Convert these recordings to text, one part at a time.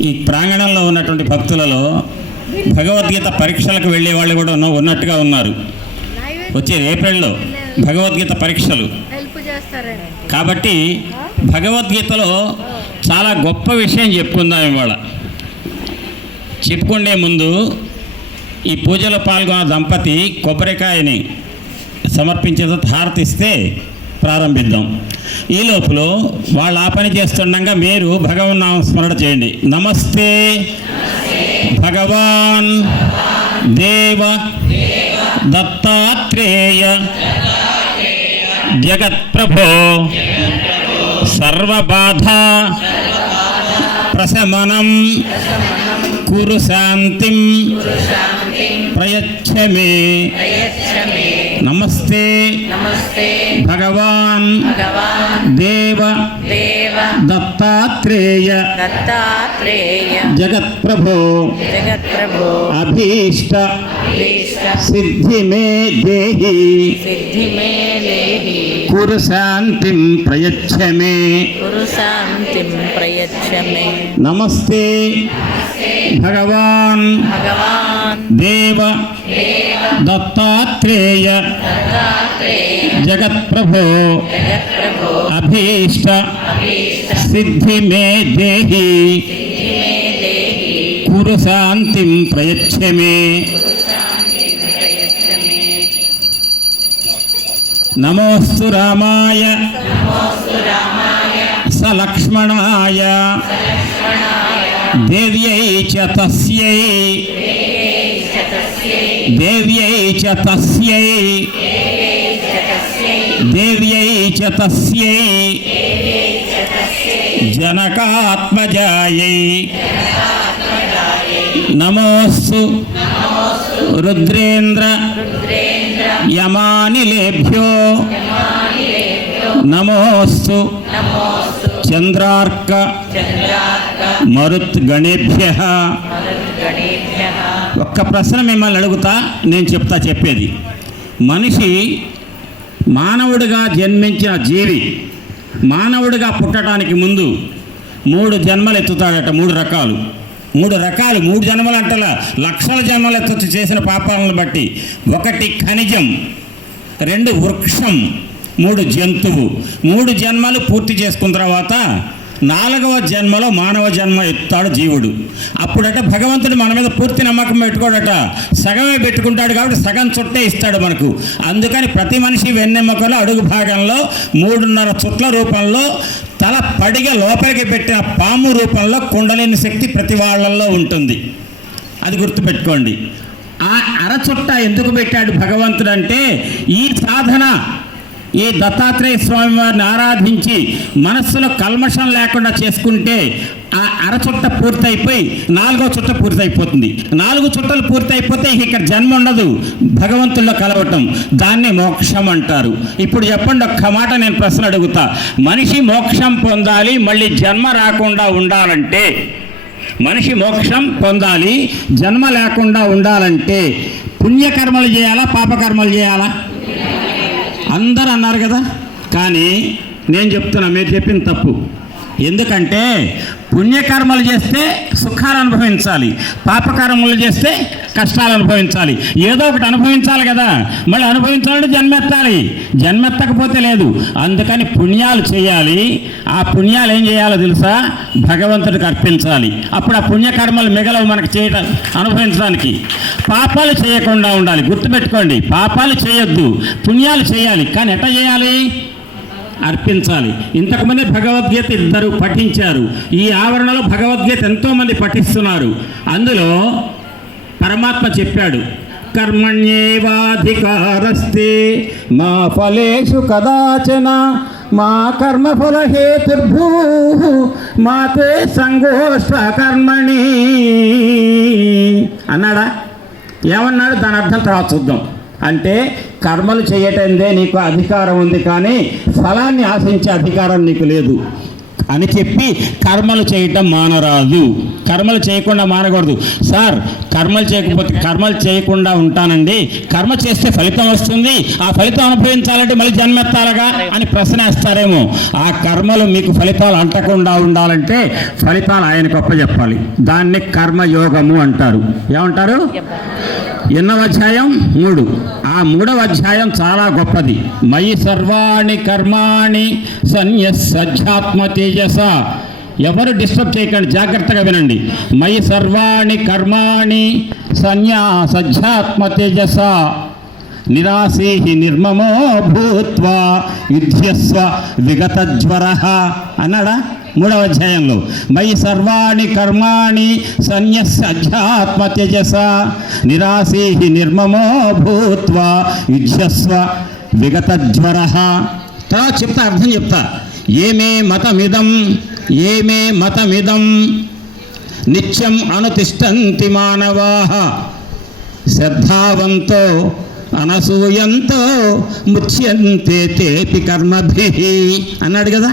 ఈ ప్రాంగణంలో ఉన్నటువంటి భక్తులలో భగవద్గీత పరీక్షలకు వెళ్ళే వాళ్ళు కూడా ఉన్న- ఉన్నట్టుగా ఉన్నారు. వచ్చే ఏప్రిల్లో భగవద్గీత పరీక్షలు. కాబట్టి భగవద్గీతలో చాలా గొప్ప విషయం చెప్పుకుందాం ఇవాళ. చెప్పుకునే ముందు ఈ పూజలో పాల్గొన్న దంపతి కొబ్బరికాయని సమర్పించే హారతిస్తే ప్రారంభిద్దాం. ఈ లోపల వాళ్ళు ఆ పని చేస్తుండగా మీరు భగవన్నామ స్మరణ చేయండి. నమస్తే. భగవాన్ దేవ దత్తాత్రేయ జగత్ప్రభో సర్వబాధ ప్రశమనం కురు శాంతిం ప్రయచ్చమే నమస్తే. నమస్తే. భగవాన్ భగవాన్. దేవ దేవ దత్తాత్రేయ దత్తాత్రేయ జగత్ప్రభో జగత్ప్రభో అభీష్ట భీష్ట సిద్ధి మే దేహి సిద్ధి మే దేహి కురు శాంతిం ప్రయచ్చ మే కురు శాంతిం ప్రయచ్చ మే నమస్తే భగవాన్ భగవాన్ దేవ దత్తాత్రేయ దత్తాత్రేయ జగత్ప్రభో జగత్ప్రభో అభీష్ట భీష్ట సిద్ధి మే దేహి సిద్ధి మే దేహి కురు శాంతిం ప్రయచ్చ మే ప్రయచ్చ మే నమోస్తు రామాయ స లక్ష్మణాయ దేవ్యై చ జనకాత్మజాయై నమోస్సు రుద్రేంద్ర యమానిలేభ్యో నమోస్తు చంద్రార్క మరుత్ గణేభ్య ఒక్క ప్రశ్న మిమ్మల్ని అడుగుతా నేను చెప్తా చెప్పేది. మనిషి మానవుడిగా జన్మించిన జీవి మానవుడిగా పుట్టడానికి ముందు మూడు జన్మలు ఎత్తుతాడట మూడు రకాలు. మూడు రకాలు మూడు జన్మలు అంటలా లక్షల జన్మలు ఎత్తు చేసిన పాపాలను బట్టి. ఒకటి ఖనిజం రెండు వృక్షం మూడు జంతువు. మూడు జన్మలు పూర్తి చేసుకున్న తర్వాత నాలుగవ జన్మలో మానవ జన్మ ఎత్తాడు జీవుడు. అప్పుడట భగవంతుడు మన మీద పూర్తి నమ్మకం పెట్టుకోడట. సగమే పెట్టుకుంటాడు కాబట్టి సగం చుట్టే ఇస్తాడు మనకు. అందుకని ప్రతి మనిషి వెన్నెమ్మకలో అడుగు భాగంలో మూడున్నర చుట్ల రూపంలో తల పడిగ లోపలికి పెట్టిన పాము రూపంలో కుండలేని శక్తి ప్రతి వాళ్ళల్లో ఉంటుంది. అది గుర్తుపెట్టుకోండి. ఆ అరచుట్ట ఎందుకు పెట్టాడు భగవంతుడు అంటే ఈ సాధన ఈ దత్తాత్రేయ స్వామి వారిని ఆరాధించి మనస్సులో కల్మషం లేకుండా చేసుకుంటే ఆ అరచుట్ట పూర్తయిపోయి నాలుగో చుట్ట పూర్తయిపోతుంది. నాలుగు చుట్టలు పూర్తయిపోతే ఇక ఇక్కడ జన్మ ఉండదు. భగవంతుల్లో కలవటం దాన్ని మోక్షం అంటారు. ఇప్పుడు చెప్పండి ఒక్క మాట నేను ప్రశ్న అడుగుతా. మనిషి మోక్షం పొందాలి మళ్ళీ జన్మ రాకుండా ఉండాలంటే మనిషి మోక్షం పొందాలి జన్మ లేకుండా ఉండాలంటే పుణ్యకర్మలు చేయాలా పాపకర్మలు చేయాలా? అందరూ అన్నారు కదా. కానీ నేను చెప్తున్నా మీరు చెప్పింది తప్పు. ఎందుకంటే పుణ్యకర్మలు చేస్తే సుఖాలు అనుభవించాలి పాపకర్మలు చేస్తే కష్టాలు అనుభవించాలి. ఏదో ఒకటి అనుభవించాలి కదా మళ్ళీ అనుభవించాలంటే జన్మెత్తాలి. జన్మెత్తకపోతే లేదు. అందుకని పుణ్యాలు చేయాలి. ఆ పుణ్యాలు ఏం చేయాలో తెలుసా? భగవంతుడికి అర్పించాలి. అప్పుడు ఆ పుణ్యకర్మలు మిగలవు మనకు చేయడం అనుభవించడానికి. పాపాలు చేయకుండా ఉండాలి. గుర్తుపెట్టుకోండి. పాపాలు చేయొద్దు. పుణ్యాలు చేయాలి. కానీ ఎట్లా చేయాలి? అర్పించాలి. ఇంతకుముందే భగవద్గీత ఇద్దరు పఠించారు. ఈ ఆవరణలో భగవద్గీత ఎంతోమంది పఠిస్తున్నారు. అందులో పరమాత్మ చెప్పాడు కర్మణ్యేవాధికారస్తే మా ఫలేషు కదాచన మా కర్మఫల హేతుర్భూ మాతే సంగోష్కర్మణి అన్నాడా? ఏమన్నాడు? దాని అర్థం తర్వాత చూద్దాం. అంటే కర్మలు చేయటందే నీకు అధికారం ఉంది కానీ ఫలాన్ని ఆశించే అధికారం నీకు లేదు. అని చెప్పి కర్మలు చేయటం మానరాదు. కర్మలు చేయకుండా మానకూడదు. సార్ కర్మలు చేయకపోతే కర్మలు చేయకుండా ఉంటానండి. కర్మ చేస్తే ఫలితం వస్తుంది. ఆ ఫలితం అనుభవించాలంటే మళ్ళీ జన్మెత్తాలగా అని ప్రశ్న వేస్తారేమో ఆ కర్మలు మీకు ఫలితాలు అంటకుండా ఉండాలంటే ఫలితాలు ఆయన గొప్ప చెప్పాలి దాన్ని కర్మయోగము అంటారు. ఏమంటారు? ఎన్నవ అధ్యాయం? మూడు. ఆ మూడవ అధ్యాయం చాలా గొప్పది. మయి సర్వాణి కర్మాణి సన్యస్సధ్యాత్మ తేజస. ఎవరు డిస్టర్బ్ చేయకండి జాగ్రత్తగా వినండి. మయి సర్వాణి కర్మాణి సన్యాసధ్యాత్మ తేజస. నిరాశీ నిర్మమో భూత్వా యుధ్యస్వ విగతజ్వర. అన్నాడా? మూడవ అధ్యాయంలో మయి సర్వాణి కర్మాణి సన్యస్ అధ్యాత్మ తేజస నిరాశీ నిర్మమో భూత్వా యుధ్యస్వ విగతజ్వర తర్వాత చెప్తా అర్థం చెప్తా. ఏమే మతమిదం ఏమే మతమిదం నిత్యం అనుతిష్టంతి మానవా శ్రద్ధావంతో అనసూయంతో ముచ్యంతే తేపి కర్మభి. అన్నాడు కదా?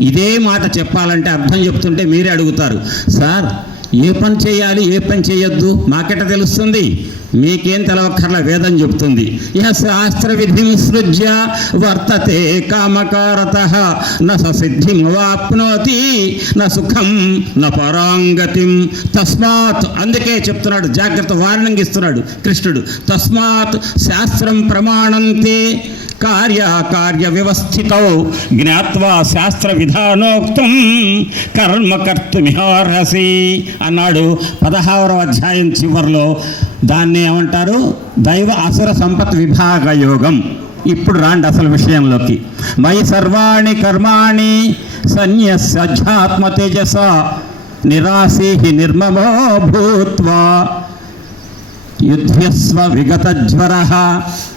ఇదే మాట చెప్పాలంటే అర్థం చెప్తుంటే మీరే అడుగుతారు సార్ ఏ పని చేయాలి ఏ పని చేయొద్దు? మాకెట తెలుస్తుంది? మీకేం తెలవక్కర్ల వేదం చెప్తుంది. ఇహ శాస్త్ర విధిం సృజ్య వర్తతే కామకారత న వాప్నోతి న సుఖం న పరాంగతిం. తస్మాత్ అందుకే చెప్తున్నాడు జాగ్రత్త వార్నింగ్ ఇస్తున్నాడు కృష్ణుడు తస్మాత్ శాస్త్రం ప్రమాణంతే కార్యకార్య వ్యవస్థితౌ జ్ఞాత్వా శాస్త్ర విధానోక్తం కర్మ కర్తుమిహార్హసి అన్నాడు పదహారవ అధ్యాయం చివరిలో. దాన్ని ఏమంటారు? దైవ అసుర సంపత్ విభాగ యోగం. ఇప్పుడు రాండి అసలు విషయంలోకి. మై సర్వాణి కర్మాణి సన్యస్యాత్మ తేజస నిరాశీ నిర్మమో భూత్వా. యుద్ధస్వ విగత జ్వర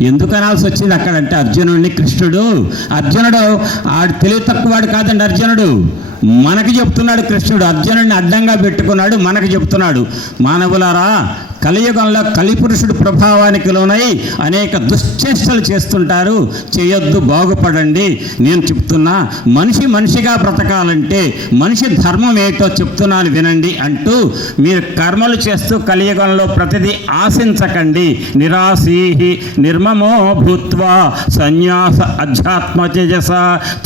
ఎందుకు అనాల్సి వచ్చింది అక్కడంటే అర్జునుడిని కృష్ణుడు? అర్జునుడు ఆడు తెలివి తక్కువవాడు కాదండి అర్జునుడు. మనకి చెప్తున్నాడు కృష్ణుడు. అర్జునుడిని అడ్డంగా పెట్టుకున్నాడు మనకి చెప్తున్నాడు. మానవులారా కలియుగంలో కలిపురుషుడు ప్రభావానికి లోనై అనేక దుశ్చేష్టలు చేస్తుంటారు. చేయొద్దు బాగుపడండి. నేను చెప్తున్నా మనిషి మనిషిగా బ్రతకాలంటే మనిషి ధర్మం ఏంటో చెప్తున్నాను వినండి అంటూ మీరు కర్మలు చేస్తూ కలియుగంలో ప్రతిదీ ఆశించకండి. నిరాశీహి నిర్మమో భూత్వా సన్యాస అధ్యాత్మ తేజస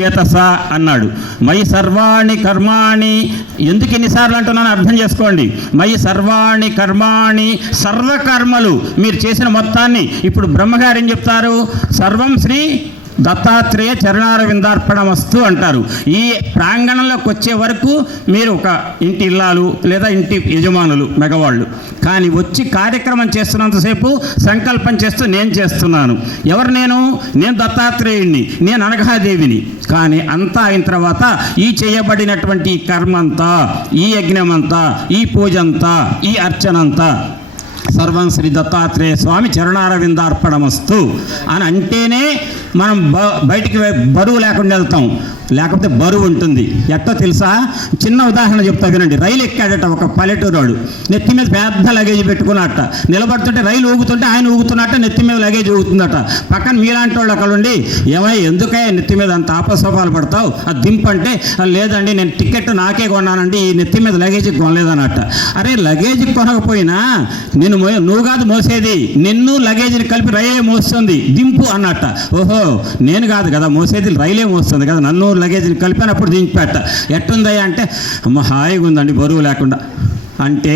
చేతస అన్నాడు. మై సర్వాణి కర్మాణి ఎందుకు ఎన్నిసార్లు అంటున్నాను అర్థం చేసుకోండి. మై సర్వాణి కర్మాణి సర్వకర్మలు మీరు చేసిన మొత్తాన్ని ఇప్పుడు బ్రహ్మగారు ఏం చెప్తారు? సర్వం శ్రీ దత్తాత్రేయ చరణారవిందార్పణమస్తు అంటారు. ఈ ప్రాంగణంలోకి వచ్చే వరకు మీరు ఒక ఇంటి ఇల్లాలు లేదా ఇంటి యజమానులు మగవాళ్ళు. కానీ వచ్చి కార్యక్రమం చేస్తున్నంతసేపు సంకల్పం చేస్తూ నేను చేస్తున్నాను. ఎవరు నేను? నేను దత్తాత్రేయుణ్ణి నేను అనఘాదేవిని. కానీ అంతా అయిన తర్వాత ఈ చేయబడినటువంటి కర్మంతా ఈ యజ్ఞమంతా ఈ పూజంతా ఈ అర్చనంతా సర్వం శ్రీ దత్తాత్రేయ స్వామి చరణారవిందార్పణమస్తు అని అంటేనే మనం బ బయటికి బరువు లేకుండా వెళ్తాం. లేకపోతే బరువు ఉంటుంది. ఎట్టో తెలుసా? చిన్న ఉదాహరణ చెప్తా వినండి. రైలు ఎక్కాడట ఒక పల్లెటూరోడు. నెత్తి మీద పెద్ద లగేజ్ పెట్టుకున్నట్ట నిలబడుతుంటే రైలు ఊగుతుంటే ఆయన ఊగుతున్నట్ట నెత్తి మీద లగేజ్ ఊగుతుందట. పక్కన మీలాంటి వాళ్ళు అక్కడ ఉండి ఏమై ఎందుకే నెత్తి మీద అంత ఆపసోపాలు పడతావు? అది దింపు అంటే లేదండి నేను టికెట్ నాకే కొన్నానండి ఈ నెత్తి మీద లగేజ్ కొనలేదన్నట్ట. అరే లగేజ్ కొనకపోయినా నేను నువ్వు కాదు మోసేది. నిన్ను లగేజ్ని కలిపి రైలే మోస్తుంది. దింపు అన్నట్ట. ఓహో నేను కాదు కదా మోసేది రైలే మోస్తుంది కదా నన్ను లగేజ్ని కలిపినప్పుడు దించిపెట్ట ఎట్టుందయ్యా అంటే అమ్మ హాయిగా ఉందండి బరువు లేకుండా. అంటే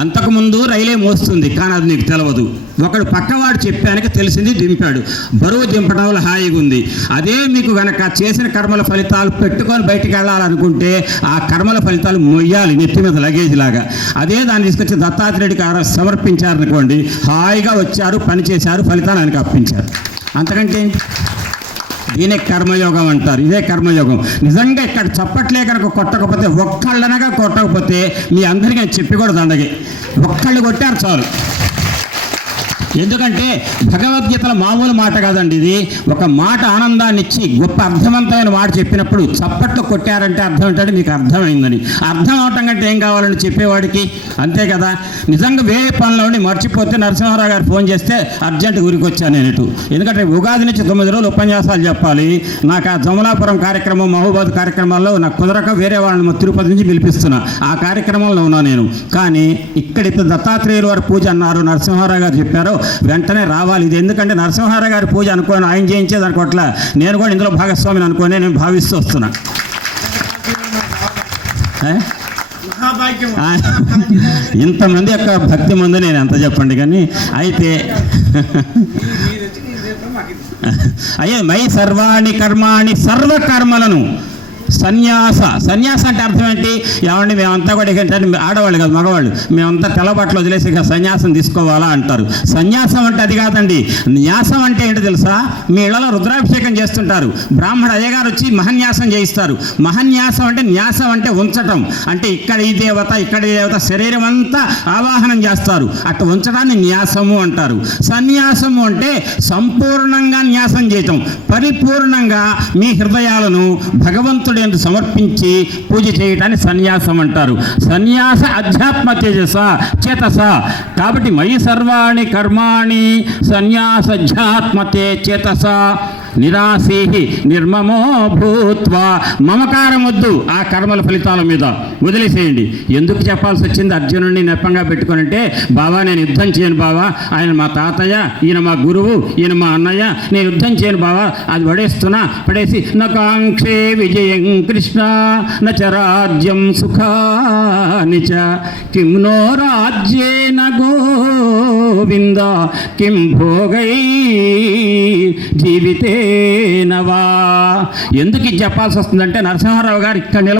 అంతకుముందు రైలే మోస్తుంది కానీ అది నీకు తెలియదు ఒకడు పక్కవాడు చెప్పానికి తెలిసింది దింపాడు. బరువు దింపడం వల్ల హాయిగా ఉంది. అదే మీకు కనుక చేసిన కర్మల ఫలితాలు పెట్టుకొని బయటికి వెళ్ళాలనుకుంటే ఆ కర్మల ఫలితాలు మొయ్యాలి నెత్తి మీద లగేజ్ లాగా. అదే దాన్ని తీసుకొచ్చి దత్తాత్రేయుడికి సమర్పించారనుకోండి హాయిగా వచ్చారు పని చేశారు ఫలితాలు ఆయనకు అప్పించారు అంతకంటే ఏంటి? కర్మయోగం అంటారు. ఇదే కర్మయోగం. నిజంగా ఇక్కడ చప్పట్లే కనుక కొట్టకపోతే ఒక్కళ్ళనగా కొట్టకపోతే మీ అందరికీ చెప్పి కూడా దండగి. ఒక్కళ్ళు కొట్టారు చాలు. ఎందుకంటే భగవద్గీతల మామూలు మాట కాదండి ఇది. ఒక మాట ఆనందాన్ని ఇచ్చి గొప్ప అర్థవంతమైన మాట చెప్పినప్పుడు చప్పట్లు కొట్టారంటే అర్థం ఏంటంటే మీకు అర్థమైందని. అర్థం అవటం కంటే ఏం కావాలని చెప్పేవాడికి? అంతే కదా. నిజంగా వేరే పనిలోని మర్చిపోతే నరసింహారావు గారు ఫోన్ చేస్తే అర్జెంట్ ఊరికి వచ్చాను నేను ఇటు. ఎందుకంటే ఉగాది నుంచి తొమ్మిది రోజులు ఉపన్యాసాలు చెప్పాలి. నాకు ఆ జమలాపురం కార్యక్రమం మహబూబాద్ కార్యక్రమాల్లో నాకు కుదరక వేరే వాళ్ళని తిరుపతి నుంచి పిలిపిస్తున్నా. ఆ కార్యక్రమంలో ఉన్నా నేను. కానీ ఇక్కడ ఇప్పుడు దత్తాత్రేయుల వారి పూజ అన్నారు నరసింహారావు గారు చెప్పారు. వెంటనే రావాలి. ఇది ఎందుకంటే నరసింహారావు గారి పూజ అనుకోని ఆయన చేయించేది అనుకోవట్లా నేను కూడా ఇందులో భాగస్వామిని అనుకోని నేను భావిస్తూ వస్తున్నా. ఇంతమంది యొక్క భక్తి ముందు నేను ఎంత చెప్పండి కానీ అయితే. అయ్యే మై సర్వాణి కర్మాణి సర్వ కర్మలను సన్యాస. సన్యాస అంటే అర్థం ఏంటి? ఏమండి మేమంతా కూడా ఏంటంటే ఆడవాళ్ళు కాదు మగవాళ్ళు. మేమంతా తెల్లబట్టలు వదిలేసి ఇక సన్యాసం తీసుకోవాలా అంటారు. సన్యాసం అంటే అది కాదండి. న్యాసం అంటే ఏంటో తెలుసా? మీ ఇళ్ళలో రుద్రాభిషేకం చేస్తుంటారు. బ్రాహ్మణ అయ్యగారు వచ్చి మహన్యాసం చేయిస్తారు. మహన్యాసం అంటే న్యాసం అంటే ఉంచటం. అంటే ఇక్కడ ఈ దేవత ఇక్కడ ఈ దేవత శరీరం అంతా ఆవాహనం చేస్తారు. అట్ట ఉంచడాన్ని న్యాసము అంటారు. సన్యాసము అంటే సంపూర్ణంగా న్యాసం చేయటం. పరిపూర్ణంగా మీ హృదయాలను భగవంతుడి యందు సమర్పించి పూజ చేయటాన్ని సన్యాసం అంటారు. సన్యాస అధ్యాత్మ తేజస చేతస. కాబట్టి మయి సర్వాణి కర్మాణి సన్యాసధ్యాత్మతే చేతస. నిరాశీహి నిర్మమో భూత్వా. మమకారం వద్దు ఆ కర్మల ఫలితాల మీద. వదిలేసేయండి. ఎందుకు చెప్పాల్సి వచ్చింది? అర్జునుడిని నెప్పంగా పెట్టుకుని అంటే బావా నేను యుద్ధం చేయను బావా. ఆయన మా తాతయ్య ఈయన మా గురువు ఈయన మా అన్నయ్య. నేను యుద్ధం చేయను బావా. అది పడేస్తున్నా పడేసి నకాంక్షే విజయం కృష్ణ నచరాజ్యం రాజ్యం సుఖాని చ కిం నో రాజ్యేన గోవింద. కిం భోగై నవా ఎందుకు ఇది చెప్పాల్సి వస్తుందంటే నరసింహారావు గారు ఇక్కడ